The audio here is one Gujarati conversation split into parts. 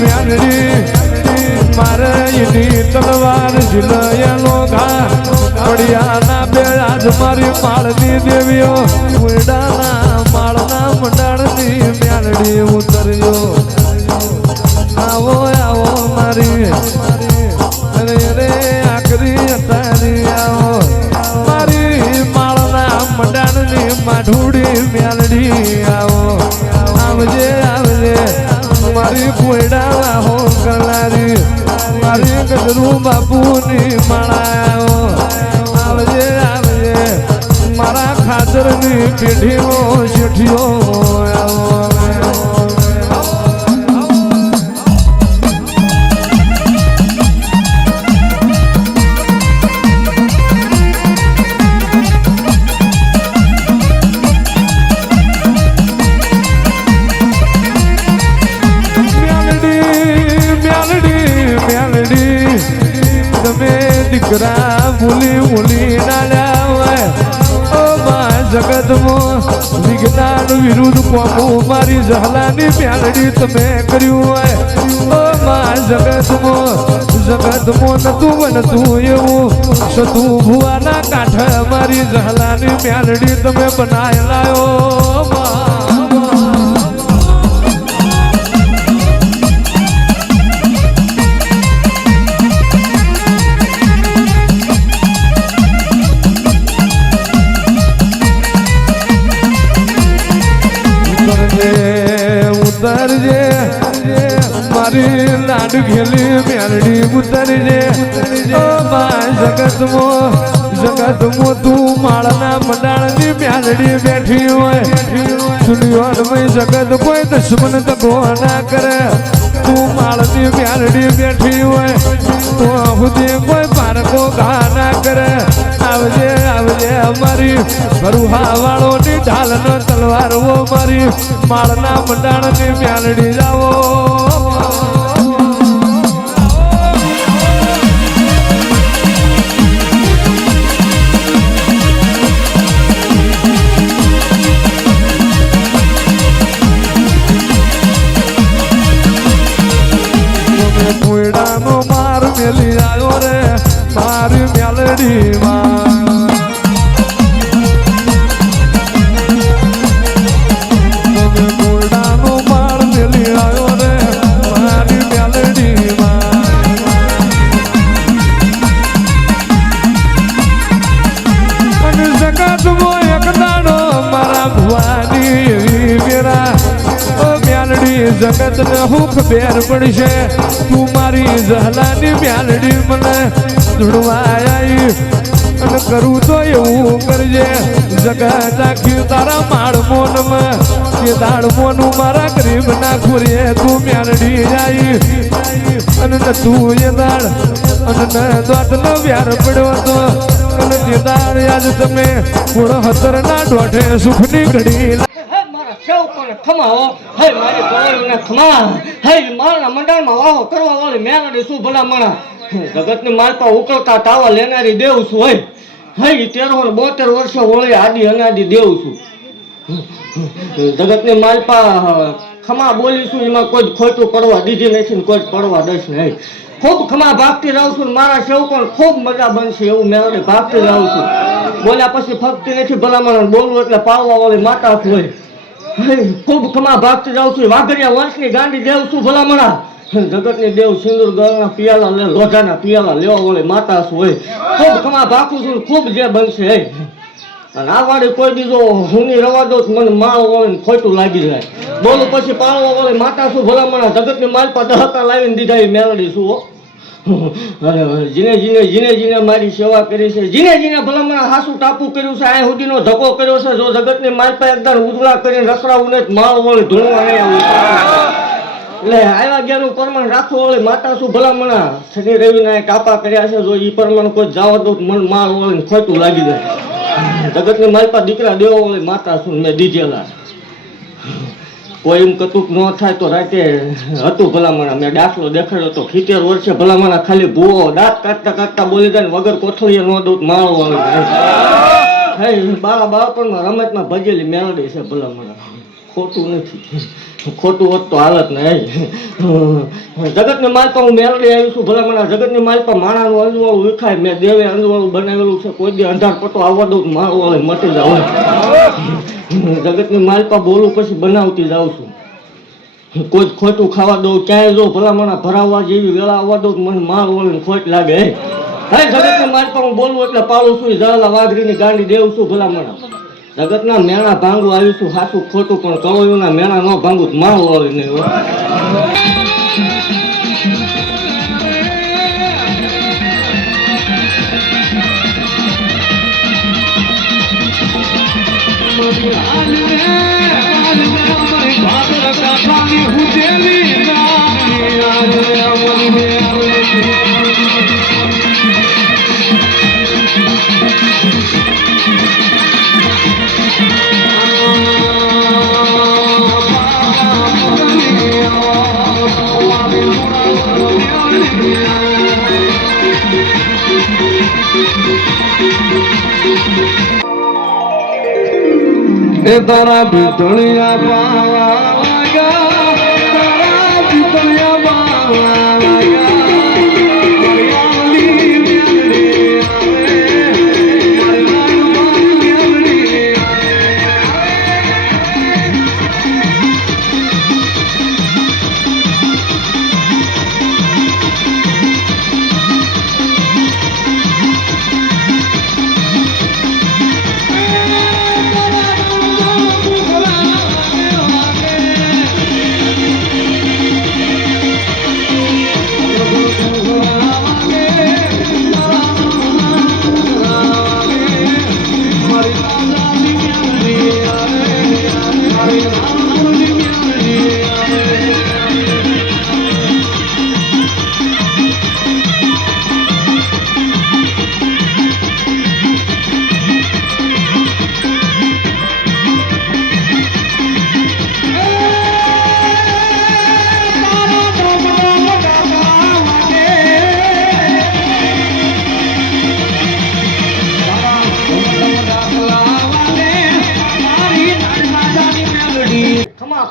म्यानड़ी मारे इनी तलवार झिलयलो घा पड़ियाना बेराज मारी माळनी देवियो उडाना माळना मंडळनी म्यानड़ी उतरयो आवो आवो मारी अरे अरे आखरी अतारी आओ मारी माळना मंडळनी माढुड़ी म्यानड़ी आओ आवजे आवजे मारी पुएड़ा हो कलारी मारी गजरू बापूनी माळाओ आवजे आवजे मारा खातरनी पेढीओ शेठियो आओ દીકરા ભૂલી ભૂલી નાલ્યા હોય ઓ મા જગતમો વિજ્ઞાન વિરુદ્ધ કોમો મારી જહલાની મ્યાલડી તમે કર્યું હોય ઓ મા જગતમો નતું બનતું એવું સતું ભુવાના કાંઠે મારી જહલાની મ્યાલડી તમે બનાયેલાયો મા उतरजे मारी लाड घेली म्यालडी उतरजे ओ माय जगत मो तू माळना मंडाळनी म्यालडी बैठी होय दुनिया में जगत कोई दुश्मन तको ना करे तू माळनी म्यालडी बैठी होय तो खुदे कोई पार को घा ना करे आवजे आवजे हमारी बरुहा वाळो नी ढाल न तलवार वो मारी माळना मंडाळनी म्यालडी जावो पुएडानो मार मेली आयो रे मारी म्यालडी पुएडानो मार मेली आयो रे मारी म्यालडी जगत वो एक दाड़ो मारा भुवानी मेरा म्यालडी जगत ने हुक बेर पड़शे तू मारी जहलानी म्यालडी मने धुड़वाई अन करू तो एवं करजे जगत आखी तारा माड़ मोन में ये दाड़ मोन मारा गरीब ना खुरिए तू म्यालडी जाई अन न तू ये दाड़ अन न दोत न व्यार पड़ो तो अन ये दाड़ आज तमे पूरा हतर ना डोठे सुखनी घड़ी खमाओ है मारी गोळो ने खमा है मारा मंडळ માં વાહો કરવા વાળી મેલડી શું ભલા મણા જગત ની માલપા ઉકળતા તાવા લેનારી દેવ છું હે 13 વર્ષ ઓળે આદિ અનાદિ દેવ છું જગત ની માલપા ખમા બોલી છું એમાં કોઈ ખોટું પડવા દીધી નથી ને કોઈ પડવા દઈશ નહીં ખૂબ ખમા ભાગતી રહું છું મારા સેવકોને ખૂબ મજા બનશે એવું મેલડી ભાગતી રહું છું બોલ્યા પછી ફક્તિ નથી ભલામણ બોલવું એટલે પાળવા વાળી માતા હોય खूब खमा भागती जाऊँ छू वाघरिया वंश की गांडी देव छू भलामणा जगत ने देव सिंदूर गळना पियाला ले लोढाना पियाला लेवा वाली माता होय खूब खमा भागू छू खूब जे बनशे है अने आ वाड़ी कोई बीजो हुनी रवा दो मन माळ वाळीने खोटू लागी जाय बोलू पछी पाळवा वाली माता छू भलामणा जगत ने मालपा दहका लावीने दीधा ए मेलडी छू अरे जीने जीने जीने जीने मारी सेवा करी छे जीने जीने भलामणा हासू टापू कर्યું છે આ સુધીનો ધક્કો કર્યો છે જો જગતની માલપા એકદમ ઉજળા કરીને રખડાવું ને માળ વળી ધૂણવા નહીં એટલે આવ્યા ગયાનું પરમાણ રાખો વળી માતા શું ભલામણા શનિ રવિના કાપા કર્યા છે જો ઈ પરમાણ કોઈ જાવા દો મન માળ વળીને ખોટું લાગી જાય જગતની માલપા દીકરા દેવો વળી માતા શું મેં દીધેલા કોઈ એમ કતુક ન થાય તો રાતે હતું ભલામણા મેં દાખલો દેખાડ્યો તો 70 વર્ષે ભલામણા ખાલી ભૂવો દાંત કાઢતા કાઢતા બોલી જાય વગર કોથળીએ ન દઉં માળો આવે હે બાળા બાળપણમાં રમતમાં ભજેલી મેલડી છે ભલામણા ખોટું નથી, ખોટું હોત તો હાલત ને જગતની માલપા હું મેળવી આવી છું. ભલા મને જગતની માલપા માણાનું અંજવાળું વિખાય, મેં દેવે અંજવાળું બનાવેલું છે. કોઈ દી અંધાર પતો આવવા દઉં મારું વાળે મટી જાવ. જગતની માલપા બોલું પછી બનાવતી જાઉં છું. કોઈ ખોટું ખાવા દઉં ક્યાંય જો ભલા મને ભરાવવા જેવી વેળા આવવા દઉં મને માર વળીને ખોટ લાગે. હે જગતની માલપા હું બોલું એટલે પાડું છું. જળલા વાઘરીની ગાંડી દેવું છું. ભલા મને જગતના મેણા ભાંગું આવીશું. સાચું ખોટું પણ કળોયુંના મેણા ન ભાંગું માર વળી નહીં. એ તારા ભીતળિયા બાવા ગયા, તારા ભીતળિયા બાવા ગયા.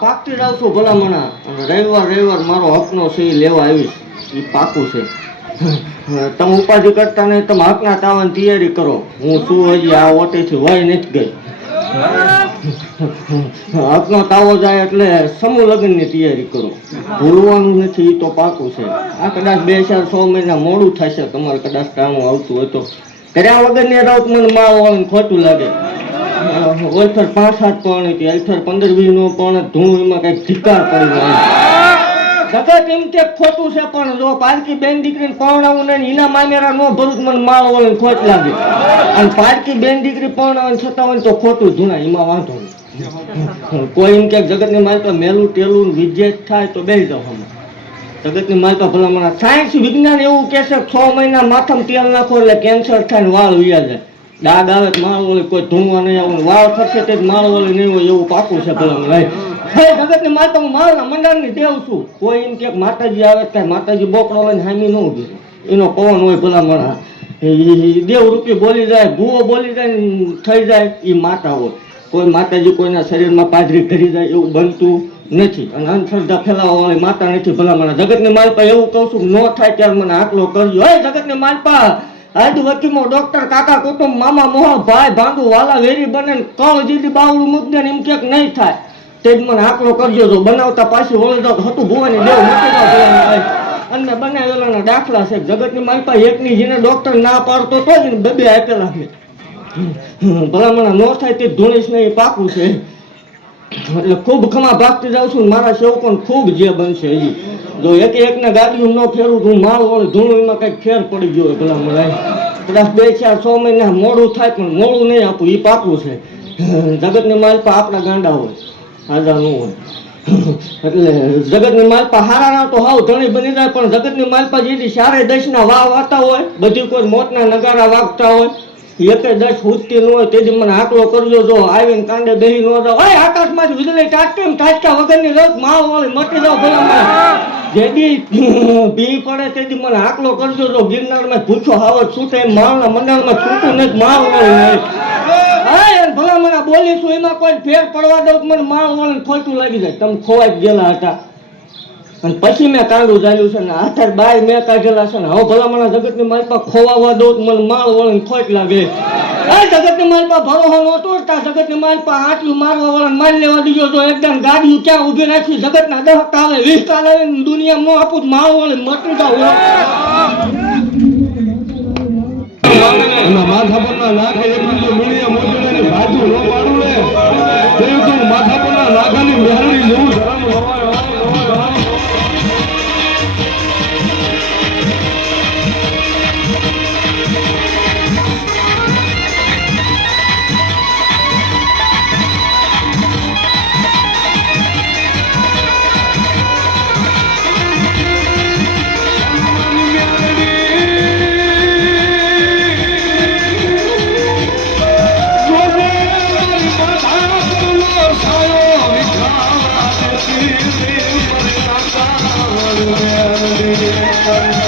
ભાગતી જાઉં છું ભલામણા. અને રવિવાર મારો હકનો છે એ લેવા આવીશ, એ પાકું છે. તમે ઉપાધિ કરતા નહીં, તમે હકના તાવાની તૈયારી કરો. હું શું હજી આ ઓટેથી વહી નથી ગઈ. હકનો તાવો જાય એટલે સમૂહ લગ્નની તૈયારી કરો. ભૂલવાનું નથી, એ તો પાકું છે. આ કદાચ 2-4 મહિના મોડું થશે તમારે કદાચ કામ આવતું હોય તો. કર્યા વગરની રાત મને માળો આવે ખોટું લાગે. ઓલથર 5-7 પણ હતી, અલથર 15-20 નો પણ ધૂળ એમાં કઈક ધિકાર પડી જગત એમ કે ખોટું છે. પણ જો પારકી બેન દીકરીને પરણાવું નહીં, એના મામેરા નો ભરું મને માળ વળે ખોટ લાગે. અને પારકી બેન દીકરી પરણાવે છતાં હોય તો ખોટું ધૂણાય, એમાં વાંધો નહીં. કોઈ એમ કે જગતની માલપા મેલું ટેલું વિજેત થાય તો બેસી જાવ. જગતની માલપા ભલામણા સાયન્સ વિજ્ઞાન એવું કે છે 6 મહિના માથામાં તેલ નાખો એટલે કેન્સર થાય ને વાળ ઉયા જાય. ડાગ આવે તો માળ વળી કોઈ ધૂણવા નહીં આવે, વાળ ખરશે તે માળ વળી નહીં હોય એવું પાકું છે ભલામણા. જગતની માલપા હું માળના મંડાણની દેવ છું. કોઈ એમ કે માતાજી આવે ત્યારે માતાજી બોકડો લઈને હામી ન ઉભી, એનો પવન હોય ભલામણા. દેવ રૂપી બોલી જાય, ભૂવો બોલી જાય ને થઈ જાય, એ માતા હોય. કોઈ માતાજી કોઈના શરીરમાં પાદરી ઘરી જાય એવું બનતું નથી. અને અંધશ્રદ્ધા ફેલાવવા વાળી માતા નથી ભલામણા. જગતની માલપા એવું કહું છું, ન થાય ત્યારે મને આટલો કરજો. હે જગતની માલપા આજુ વકીમો ડોક્ટર કાકા કુટુંબ મામા મોહ ભાઈ ભાંડુ વાલા વેરી બને કળ જીદી બાવડું મૂક દે ને એમ ક્યાંક નહીં થાય તે જ મને આકલો કરજો. જો બનાવતા પાછી વળી જાવ હતું ભુવાની દેવ મૂકી દો. અને મેં બનાવેલાના દાખલા છે. જગતની માલપા એકની જેને ડોક્ટર ના પાડતો તો જ ને 2 આપેલા મેં. ભલામણા ન થાય તે ધૂણીશ નહીં, પાકું છે. એટલે ખૂબ ખમા ભાગતી જાઉં છું. મારા સેવકોને ખૂબ જે બનશે હજી. જો એકને ગાડીઓ ન ફેરવું હું માળ વળી ધૂણું એમાં કંઈક ફેર પડી ગયો ભલામણા. કદાચ 2-4 મહિના મોડું થાય પણ મોડું નહીં આપું, એ પાકું છે. જગતની માલપા આપણા ગાંડા હોય, હાજા ન હોય. એટલે જગતની માલપા હારા ના તો હાવ ધણી બની જાય. પણ જગતની માલપા જેથી 4-10 વાહ વાતા હોય, બધી કોઈ મોતના નગારા વાગતા હોય, 1-10 ઉઠતી ન હોય તેથી મને આકલો કરજો. જો આવીને કાંડે બેહી ન જાવ, આકાશમાંથી વીજળી ટાટકે ટાટકા વગરની રસ માળ વાળી મટી જાવ ભલા. જેદી ભી પડે તેથી મને આકલો કરજો જો ગિરનારમાં ભૂખો હાવત છૂટે એમ માળના મંડળમાં છૂટું નથી માળ નહીં ભલા મને બોલીશું એમાં કોઈ ફેર પડવા દઉં તો મને માળ વળીને ખોટું લાગી જાય તમે ખોવાઈ જ ગયેલા હતા અને પછી મેં કાંડું ચાલ્યું છે ને આઠાર બાય મેં કાઢેલા છે ને હવે ભલા મને જગતની મારી પાસે ખોવાવા દઉં તો મને માળ વળીને ખોટ લાગે જગતની મારી પાસે ભરોહો નો તોડતા જગતની મારી પાસે આટલું મારવા વળીને મારી લેવા દીધો તો એકદમ ગાડીઓ ક્યાં ઊભી રાખી જગતના 10 કાલે 20 કાલે દુનિયામાં ન આપું માળ વળીને મટી જાવ માથા પરના નાખે એટલું જો મીડિયા મોજડાની બાજુ ન પાડું ને તેવું તો માથા પરના નાખાની મેહરણી જેવું ધર્મ હવાય